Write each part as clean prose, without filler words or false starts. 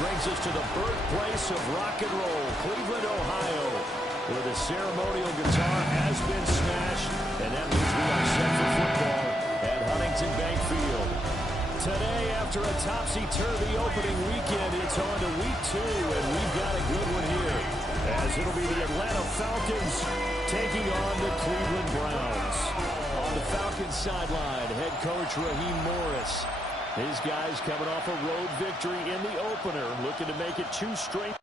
brings us to the birthplace of rock and roll, Cleveland, Ohio, where the ceremonial guitar has been smashed, and that means we are set for football at Huntington Bank Field. Today, after a topsy-turvy opening weekend, it's on to week 2, and we've got a good one here, as it'll be the Atlanta Falcons taking on the Cleveland Browns. On the Falcons sideline, head coach Raheem Morris. His guys coming off a road victory in the opener, looking to make it 2 straight.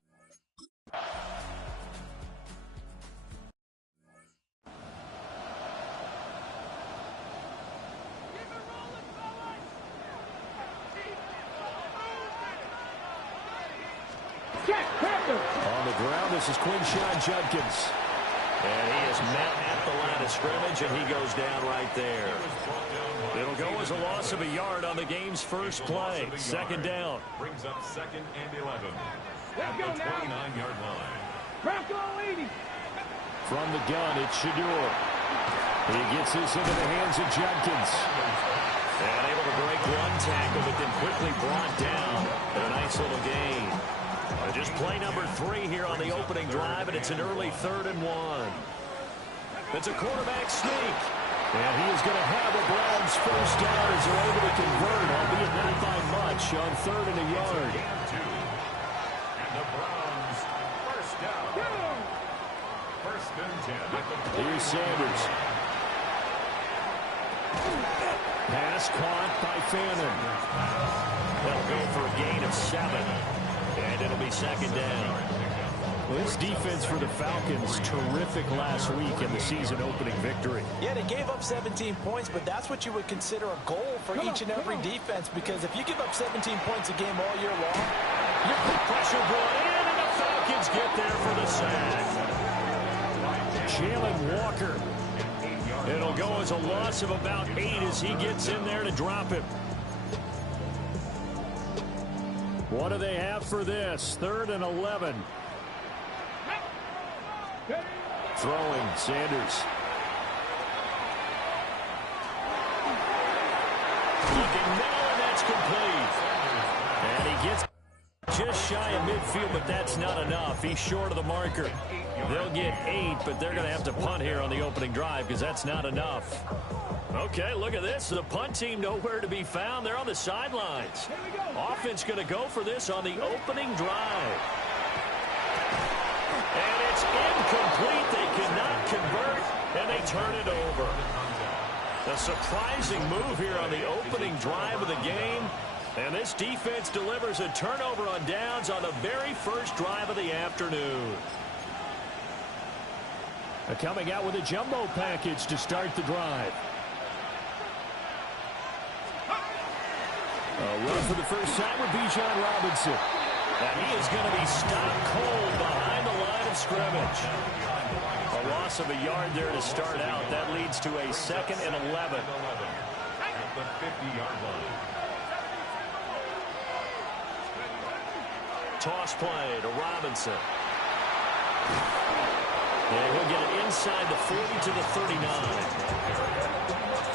On the ground, this is Quinshon Judkins. And he is met at the line of scrimmage, and he goes down right there. It'll go as a loss of a yard on the game's first play. Second down. Brings up 2nd and 11 at the 29-yard line. From the gun, it's Shador. He gets this into the hands of Judkins. And able to break one tackle, but then quickly brought down. And a nice little gain. Just play number 3 here on the opening drive, and it's an early 3rd and 1. It's a quarterback sneak. And he is going to have the Browns first down as they're able to convert, albeit not by much, on 3rd and a yard. And the Browns first down. 1st and 10. Here's Sanders. Pass caught by Fannin. They'll go for a gain of 7. And it'll be 2nd down. Well, this defense for the Falcons, terrific last week in the season-opening victory. Yeah, they gave up 17 points, but that's what you would consider a goal for each and every defense, because if you give up 17 points a game all year long, your quick pressure brought in, and the Falcons get there for the sack. Jalen Walker. It'll go as a loss of about 8 as he gets in there to drop him. What do they have for this? 3rd and 11. Throwing, Sanders. Looking now, and that's complete. And he gets just shy of midfield, but that's not enough. He's short of the marker. They'll get 8, but they're going to have to punt here on the opening drive because that's not enough. Okay, look at this. The punt team nowhere to be found. They're on the sidelines. Offense going to go for this on the opening drive. And it's incomplete. They cannot convert, and they turn it over. A surprising move here on the opening drive of the game. And this defense delivers a turnover on downs on the very first drive of the afternoon. Coming out with a jumbo package to start the drive. A run for the first time with Bijan Robinson. And he is going to be stopped cold behind the line of scrimmage. A loss of a yard there to start out. That leads to a 2nd and 11. At the 50-yard line. Toss play to Robinson. And he'll get it inside the 40 to the 39.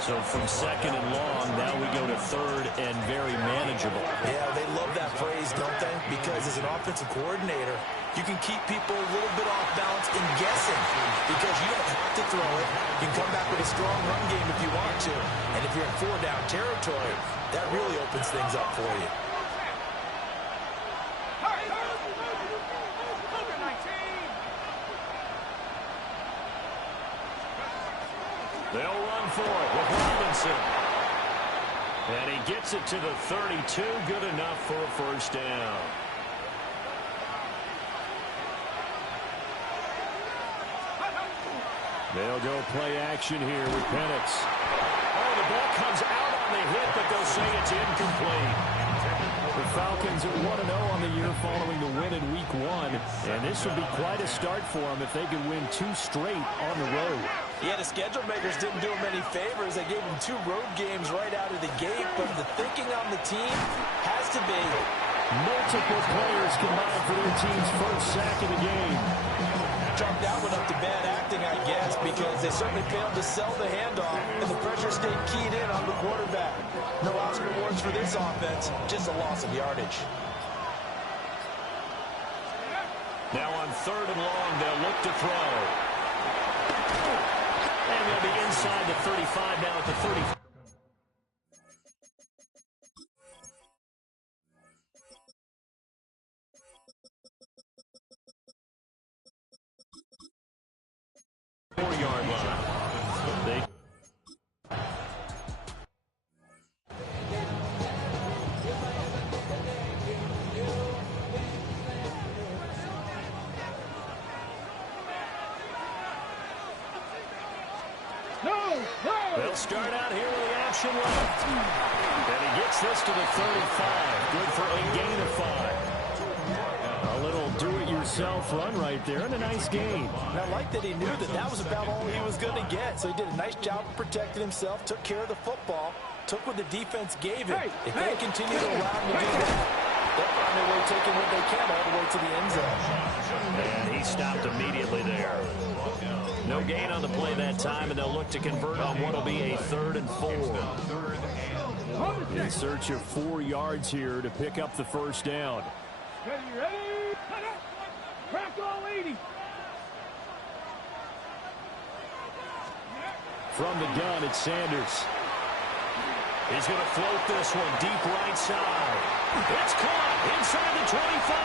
So from 2nd and long, now we go to 3rd and very manageable. Yeah, they love that phrase, don't they? Because as an offensive coordinator, you can keep people a little bit off balance and guessing because you don't have to throw it. You can come back with a strong run game if you want to. And if you're in 4-down territory, that really opens things up for you. They'll run for it with Robinson. And he gets it to the 32. Good enough for a first down. They'll go play action here with Penix. Oh, the ball comes out on the hit, but they'll say it's incomplete. The Falcons are 1-0 on the year following the win in Week 1. And this will be quite a start for them if they can win 2 straight on the road. Yeah, the schedule makers didn't do them any favors. They gave them 2 road games right out of the gate. But the thinking on the team has to be multiple players combined for their team's first sack of the game. Chalk that one up to bad acting, I guess, because they certainly failed to sell the handoff, and the pressure stayed keyed in on the quarterback. No Oscar awards for this offense, just a loss of yardage. Now on 3rd and long, they'll look to throw. And they'll be inside the 35 now at the 30. Four-yard line. They'll start out here with the option left. And he gets this to the 35. Good for a gain of 5. A little do-it-yourself run right there and a nice gain. And I like that he knew that that was about all he was going to get. So he did a nice job of protecting himself, took care of the football, took what the defense gave him. If they continue to allow him to do that, they'll find their way taking what they can all the way to the end zone. And he stopped immediately there. No gain on the play that time, and they'll look to convert on what will be a 3rd and 4. In search of 4 yards here to pick up the first down. Ready? Crack all 80. From the gun, it's Sanders. He's going to float this one deep right side. It's caught inside the 25.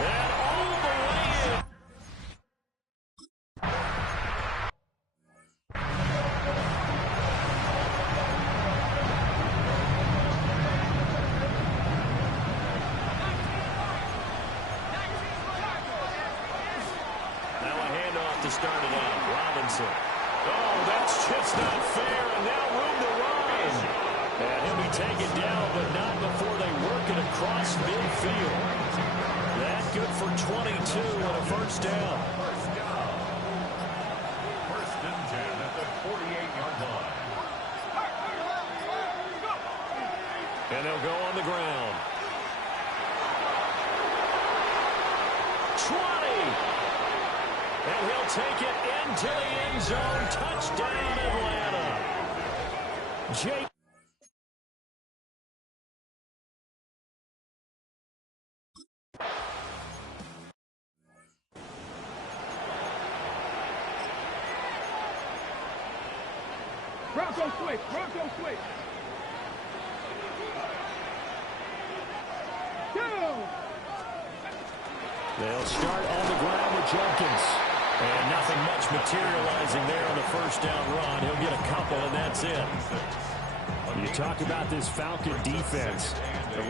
And all the way in. To start it out, Robinson. Oh, that's just not fair, and now room to run. And he'll be taken down, but not before they work it across midfield. That good for 22 and a first down. First and 10 at the 48-yard line. And they'll go on the ground. 20. And he'll take it into the end zone. Touchdown, Atlanta. Jake. Bronco switch. Bronco switch. Go. They'll start on the ground with Jenkins. And nothing much materializing there on the first down run. He'll get a couple, and that's it. You talk about this Falcon defense.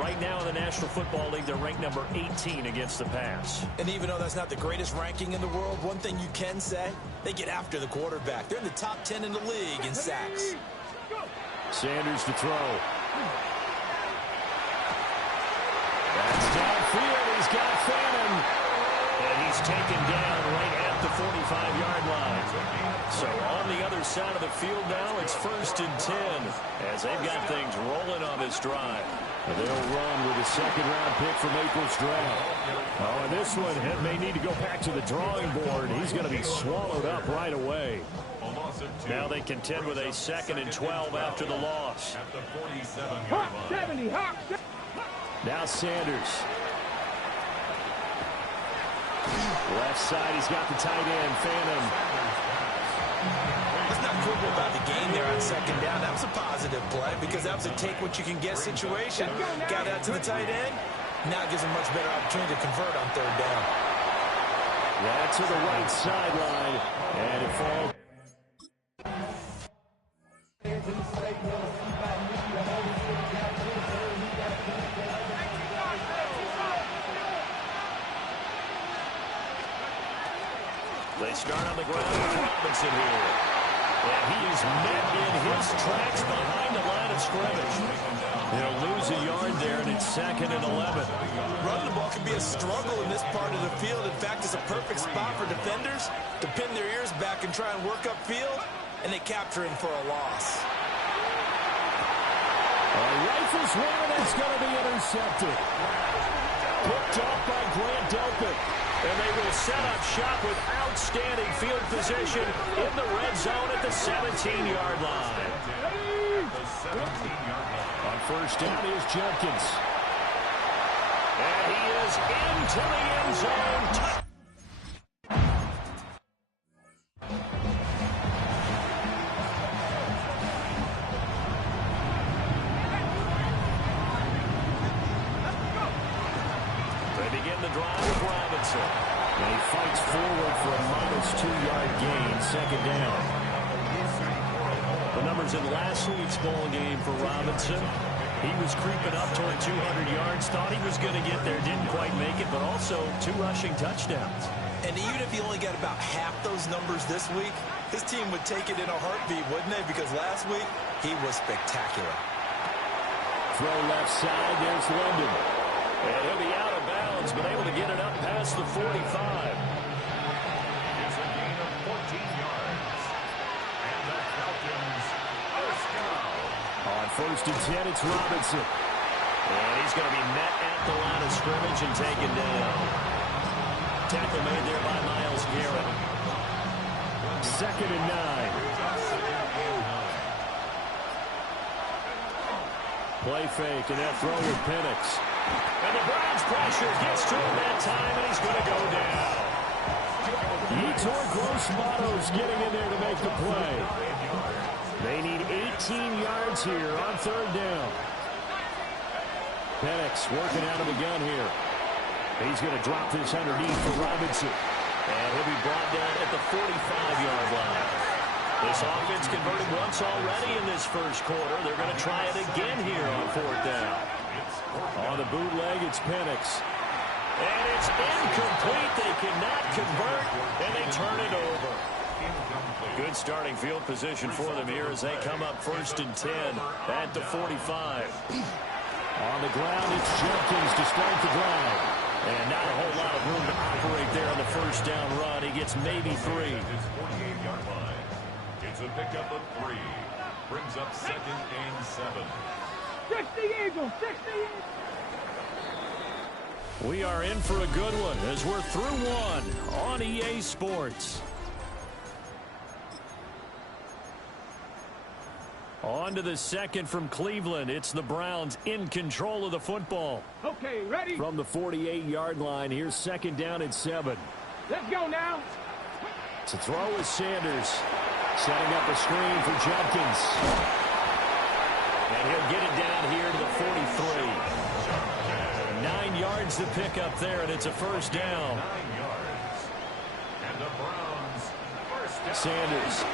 Right now in the National Football League, they're ranked number 18 against the pass. And even though that's not the greatest ranking in the world, one thing you can say, they get after the quarterback. They're in the top 10 in the league in sacks. Sanders to throw. That's downfield. He's got Fannin. And he's taken down right at the 45-yard line. So on the other side of the field now, it's 1st and 10 as they've got things rolling on this drive. And they'll run with a second-round pick from April's draft. Oh, and this one may need to go back to the drawing board. He's going to be swallowed up right away. Now they contend with a 2nd and 12 after the loss. At the 47-yard line. Now Sanders. Left side, he's got the tight end, Phantom. Let's not quibble about the game there on 2nd down. That was a positive play because that was a take-what-you-can-get situation. Got out to the tight end. Now it gives him much better opportunity to convert on 3rd down. That's to the right sideline, and it falls. They start on the ground with Robinson here. And he is met in his tracks behind the line of scrimmage. They'll lose a yard there, and it's 2nd and 11. Running the ball can be a struggle in this part of the field. In fact, it's a perfect spot for defenders to pin their ears back and try and work upfield, and they capture him for a loss. Rifles one, and it's going to be intercepted. Picked off by Grant Delpit. And they will set up shop with outstanding field position in the red zone at the 17-yard line. On 1st down is Jenkins. And he is is into the end zone. They begin the drive with Robinson. And he fights forward for a modest 2-yard gain, second down. The numbers in last week's ball game for Robinson. He was creeping up toward 200 yards, thought he was going to get there, didn't quite make it, but also 2 rushing touchdowns. And even if he only got about half those numbers this week, his team would take it in a heartbeat, wouldn't they? Because last week, he was spectacular. Throw left side, there's London. And he'll be out of bounds, but able to get it up past the 45. It's a gain of 14 yards. And the Falcons first down. On 1st and 10, it's Robinson. And he's going to be met at the line of scrimmage and taken down. Tackle made there by Myles Garrett. 2nd and 9. Play fake, and that throw with Penix. And the Browns pressure gets to him that time, and he's going to go down. Yetur Gross-Matos getting in there to make the play. They need 18 yards here on 3rd down. Penix working out of the gun here. He's going to drop this underneath for Robinson. And he'll be brought down at the 45-yard line. This offense converted once already in this first quarter. They're going to try it again here on 4th down. On the bootleg, it's Penix. And it's incomplete. They cannot convert, and they turn it over. Good starting field position for them here as they come up 1st and 10 at the 45. On the ground, it's Jenkins to start the drive. And not a whole lot of room to operate there on the 1st down run. He gets maybe 3. His 48-yard line. It's a pickup of 3. Brings up 2nd and 7. 60 Eagles, 60 Eagles. We are in for a good one as we're through one on EA Sports. On to the second from Cleveland. It's the Browns in control of the football. Okay, ready? From the 48-yard line, here's 2nd down and 7. Let's go now. To throw is Sanders. Setting up a screen for Jenkins. And he'll get it down here to the 43. 9 yards to pick up there, and it's a 1st down. 9 yards. And the Browns first down. Sanders.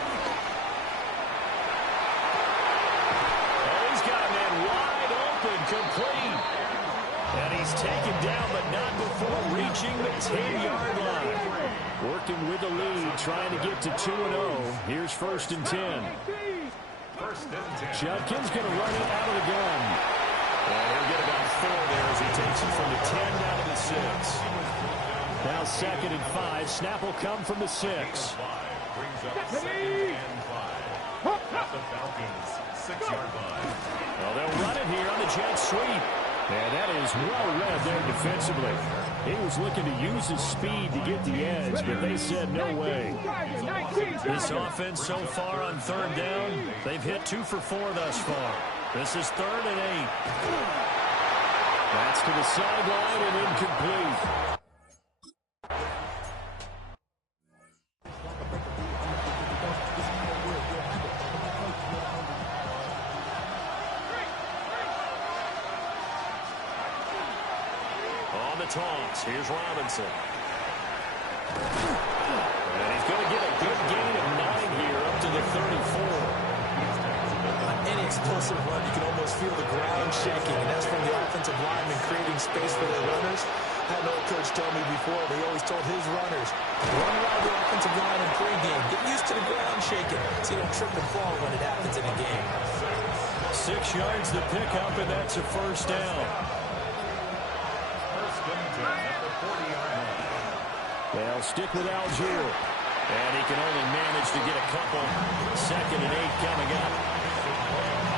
Complete. And he's taken down, but not before reaching the 10-yard line. Working with the lead, trying to get to 2-0. Here's 1st and 10. First and 10. Judkins going to run it out of the gun. And he'll get about 4 there as he takes it from the 10 down to the 6. Now 2nd and 5. Snap will come from the 6. Brings up 2nd and 5. At the Falcons' 6-yard line. Well, they'll run it here on the jet sweep. And that is well read there defensively. He was looking to use his speed to get the edge, but they said no way. This offense so far on 3rd down, they've hit 2 for 4 thus far. This is 3rd and 8. That's to the sideline and incomplete. Toss. Here's Robinson. And he's going to get a good gain of 9 here up to the 34. On any explosive run, you can almost feel the ground shaking, and that's from the offensive lineman creating space for their runners. I had an old coach tell me before, they always told his runners, run around the offensive line in pregame. Get used to the ground shaking. See them trip and fall when it happens in a game. 6 yards to pick up, and that's a 1st down. They'll stick with Algier. And he can only manage to get a couple. 2nd and 8 coming up.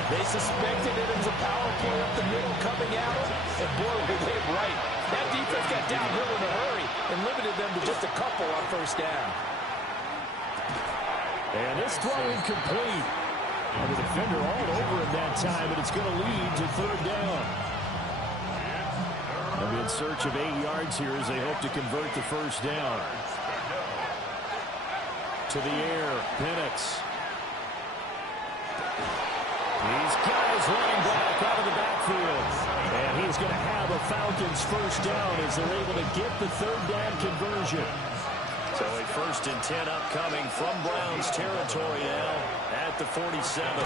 They suspected it was a power play up the middle coming out. And boy, were they right. That defense got downhill in a hurry and limited them to just a couple on 1st down. And this throw incomplete. And the defender all over him that time, but it's going to lead to 3rd down. And In search of 8 yards here as they hope to convert the first down. To the air, Penix. These guys running back out of the backfield. And he's going to have a Falcons first down as they're able to get the third down conversion. So a 1st and 10 upcoming from Browns territory now at the 47. And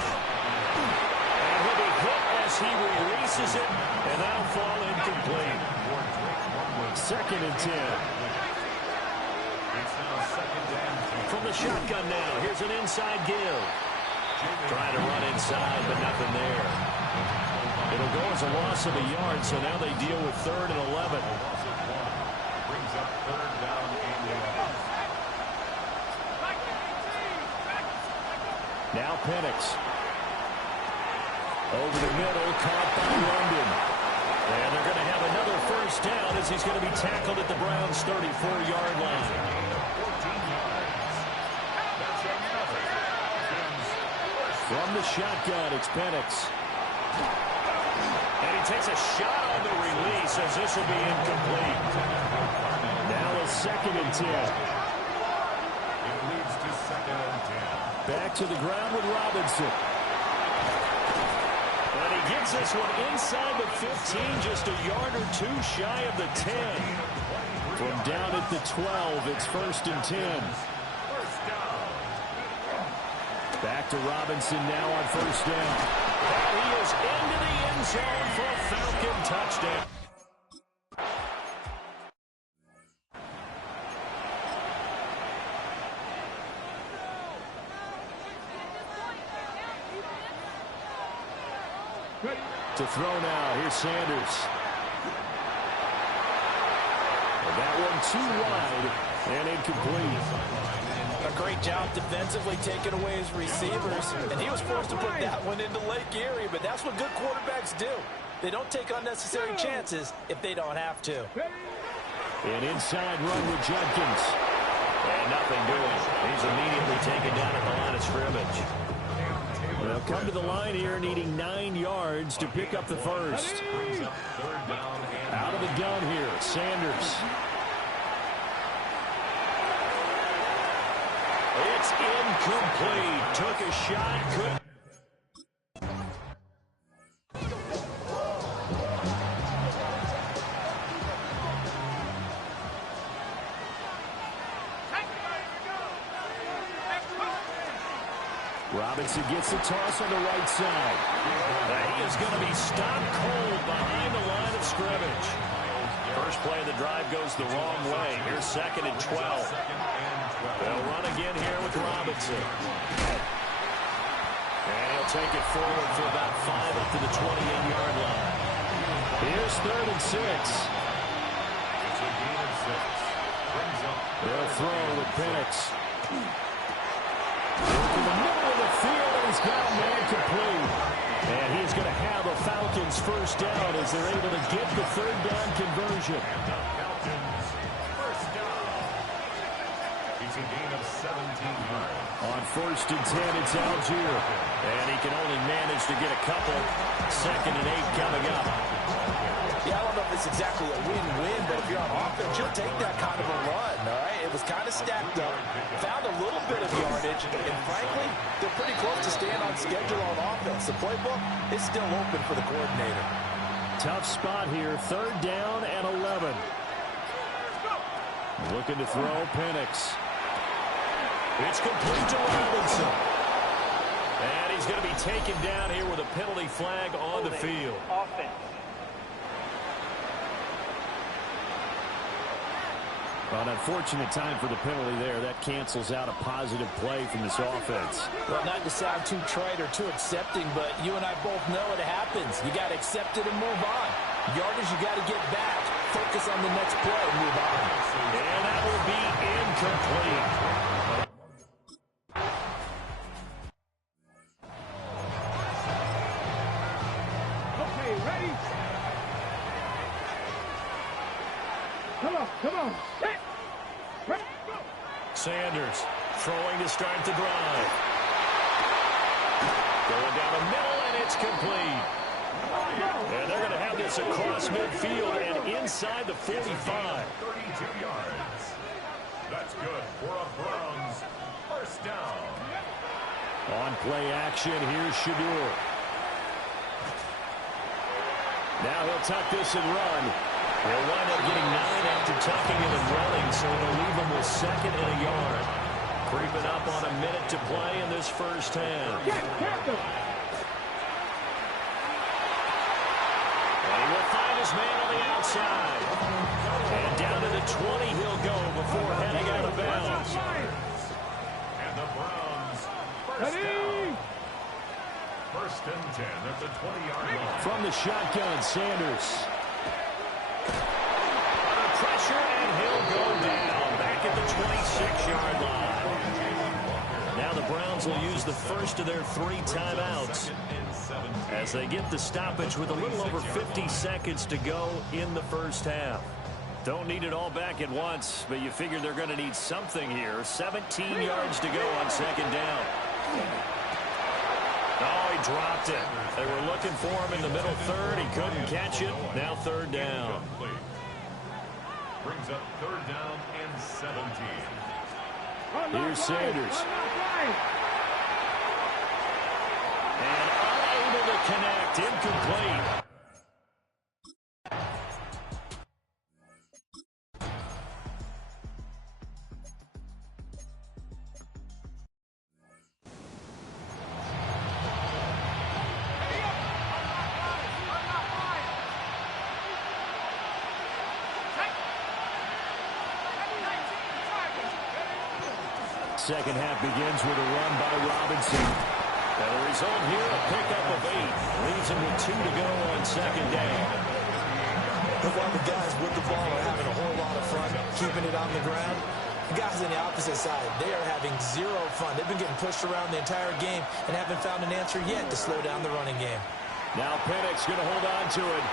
he'll be hit as he releases it, and that'll fall incomplete. 2nd and 10. From the shotgun now, here's an inside give. Trying to run inside, but nothing there. It'll go as a loss of a yard, so now they deal with 3rd and 11. Brings up 3rd down and 11. Now Penix. Over the middle, caught by London. And they're going to have another first down as he's going to be tackled at the Browns' 34-yard line. 14 yards. That's another. From the shotgun, it's Penix. And he takes a shot on the release as this will be incomplete. Now a 2nd and 10. It leads to 2nd and 10. Back to the ground with Robinson. And he gets this one inside the 15, just a yard or 2 shy of the 10. From down at the 12, it's 1st and 10. Back to Robinson now on 1st down. And he is into the end zone for a Falcon touchdown. To throw now, here's Sanders. And that one too wide and incomplete. A great job defensively taking away his receivers, and he was forced to put that one into Lake Erie, but that's what good quarterbacks do. They don't take unnecessary chances if they don't have to. An inside run with Judkins. And nothing doing. He's immediately taken down at the line of scrimmage. They'll come to the line here needing 9 yards to pick up the first. Out of the gun here, Sanders. It's incomplete. Took a shot. Couldn't. Robinson gets the toss on the right side. He is going to be stopped cold behind the line of scrimmage. First play of the drive goes the wrong way. Here's 2nd and 12. They'll run again here with Robinson. And he'll take it forward for about 5 up to the 28-yard line. Here's 3rd and 6. It's a gain of 6. They'll throw with Penix. To the middle of the field, and he's got a man complete. And he's going to have a Falcons first down as they're able to get the 3rd down conversion. It's a gain of 17 yards. On 1st and 10, it's Algier. And he can only manage to get a couple. 2nd and 8 coming up. Yeah, I don't know if it's exactly a win-win, but if you're on offense, you'll take that kind of a run, all right? It was kind of stacked up, found a little bit of yardage, and frankly, they're pretty close to staying on schedule on offense. The playbook is still open for the coordinator. Tough spot here, 3rd down and 11. Looking to throw, Penix. It's complete to Robinson. And he's going to be taken down here with a penalty flag on the field. Offense. Well, an unfortunate time for the penalty there. That cancels out a positive play from this offense. Well, not to sound too trite or too accepting, but you and I both know it happens. You got to accept it and move on. Yardage, you got to get back. Focus on the next play and move on. And that will be incomplete. Okay, ready? Come on. Set. Ready, go. Sanders throwing to start the drive. Going down the middle, and it's complete. And they're going to have this across midfield and inside the 45. 32 yards. That's good for a Browns first down. On play action, here's Shadur. Now he'll tuck this and run. He'll wind up getting 9 after tucking it and running, so it'll leave him with 2nd and a yard. Creeping up on a minute to play in this first half. And he will find his man on the outside. And down to the 20 he'll go before heading out of bounds. And the Browns first down. 1st and 10 at the 20-yard line. From the shotgun, Sanders. Under pressure, and he'll go down back at the 26-yard line. Now the Browns will use the first of their 3 timeouts as they get the stoppage with a little over 50 seconds to go in the first half. Don't need it all back at once, but you figure they're going to need something here. 17 yards to go on 2nd down. Oh, he dropped it. They were looking for him in the middle 3rd. He couldn't catch it. Now 3rd down. Brings up 3rd down and 17. Here's Sanders. And unable to connect. Incomplete. Second half begins with a run by Robinson. And the result here, a pickup of 8. Leaves him with 2 to go on 2nd down. While the guys with the ball are having a whole lot of fun, keeping it on the ground, the guys on the opposite side, they are having 0 fun. They've been getting pushed around the entire game and haven't found an answer yet to slow down the running game. Now Penix going to hold on to it.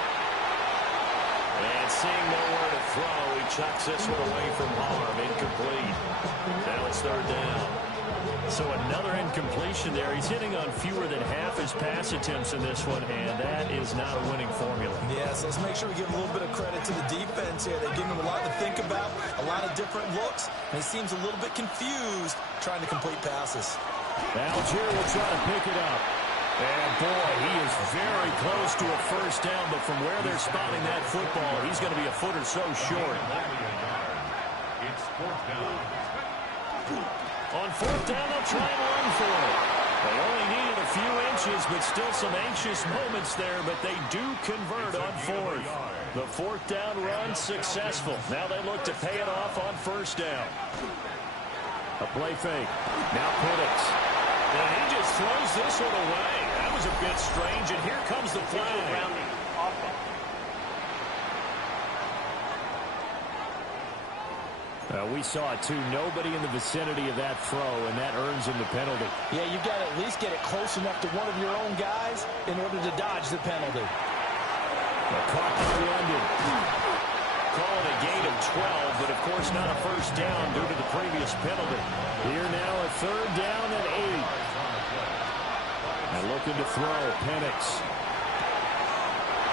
And seeing nowhere to throw, he chucks this one away from harm. Incomplete. Now it's 3rd down. So another incompletion there. He's hitting on fewer than half his pass attempts in this one, and that is not a winning formula. Yeah, so let's make sure we give a little bit of credit to the defense here. They give him a lot to think about, a lot of different looks, and he seems a little bit confused trying to complete passes. Algier will try to pick it up. And, boy, he is very close to a first down, but from where they're spotting that football, he's going to be a foot or so short. It's 4th down. On 4th down, they'll try and run for it. They only needed a few inches, but still some anxious moments there, but they do convert on 4th. The 4th down run successful. Now they look to pay it off on 1st down. A play fake. Now Penix. And he just throws this one away. That was a bit strange, and here comes the flag. We saw it, too. Nobody in the vicinity of that throw, and that earns him the penalty. Yeah, you've got to at least get it close enough to one of your own guys in order to dodge the penalty. Caught by London. Call it a gain of 12, but, of course, not a first down due to the previous penalty. Here now a 3rd down and 8. And looking to throw, Penix.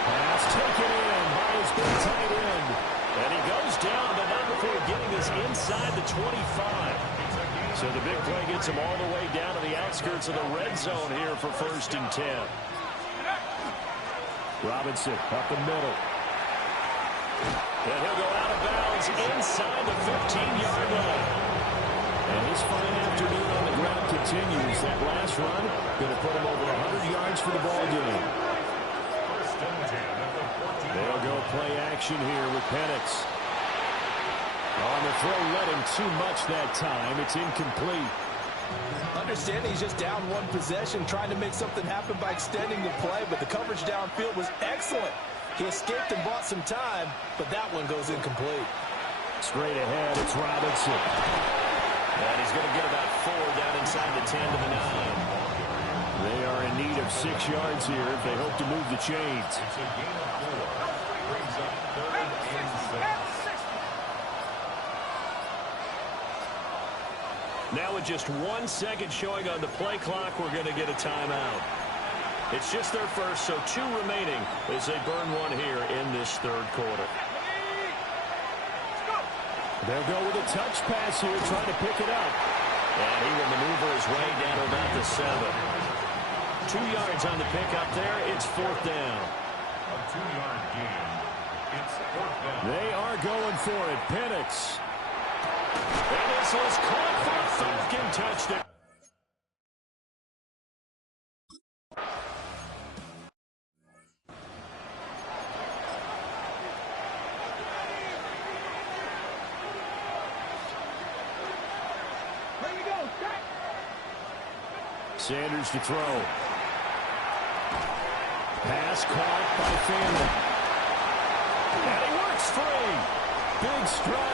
Pass taken in by his big tight end. And he goes down, but not before getting this inside the 25. So the big play gets him all the way down to the outskirts of the red zone here for 1st and 10. Robinson up the middle. And he'll go out of bounds inside the 15-yard line. And his fine afternoon on the ground continues. That last run going to put him over 100 yards for the ball game. They'll go play action here with Penix. On the throw, led him too much that time. It's incomplete. Understanding he's just down 1 possession, trying to make something happen by extending the play, but the coverage downfield was excellent. He escaped and bought some time, but that one goes incomplete. Straight ahead, it's Robinson. And he's going to get about 4 down inside the 10 to the 9. They are in need of 6 yards here if they hope to move the chains. It's a gain of 4. Brings up 3rd and 6. Now with just 1 second showing on the play clock, we're going to get a timeout. It's just their first, so 2 remaining as they burn one here in this third quarter. They'll go with a touch pass here, trying to pick it up. And he will maneuver his way down to about the 7. 2 yards on the pickup there. It's 4th down. A 2-yard gain. It's 4th down. They are going for it. Penix. And this was caught for a Falcon touchdown. Sanders to throw. Pass caught by Fanning. And he works free. Big strike.